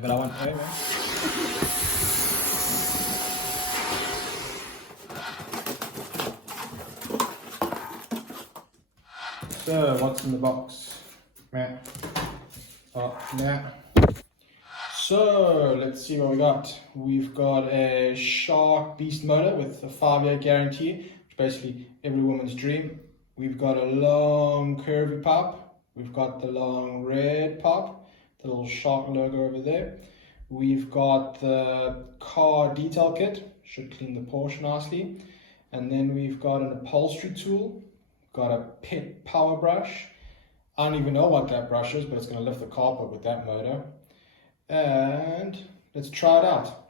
whatever I want. Anyway. So, what's in the box? Meh. Oh, nah. So, let's see what we got. We've got a Shark Beast motor with a 5-year guarantee, which is basically every woman's dream. We've got a long curvy pipe. We've got the long red pipe, the little Shark logo over there. We've got the car detail kit, should clean the Porsche nicely. And then we've got an upholstery tool, got a pet power brush. I don't even know what that brush is, but it's going to lift the carpet with that motor. And let's try it out.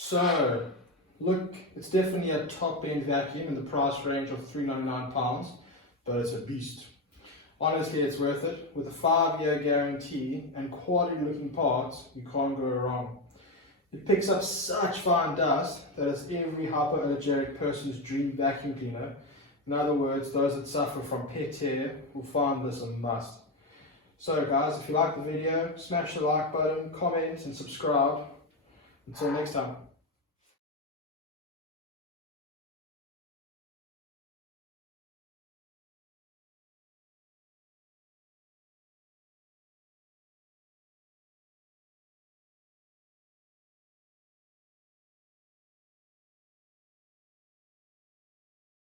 So, look, it's definitely a top-end vacuum in the price range of £399, but it's a beast. Honestly, it's worth it. With a 5-year guarantee and quality-looking parts, you can't go wrong. It picks up such fine dust that it's every hypoallergenic person's dream vacuum cleaner. In other words, those that suffer from pet hair will find this a must. So guys, if you like the video, smash the like button, comment and subscribe. Until next time.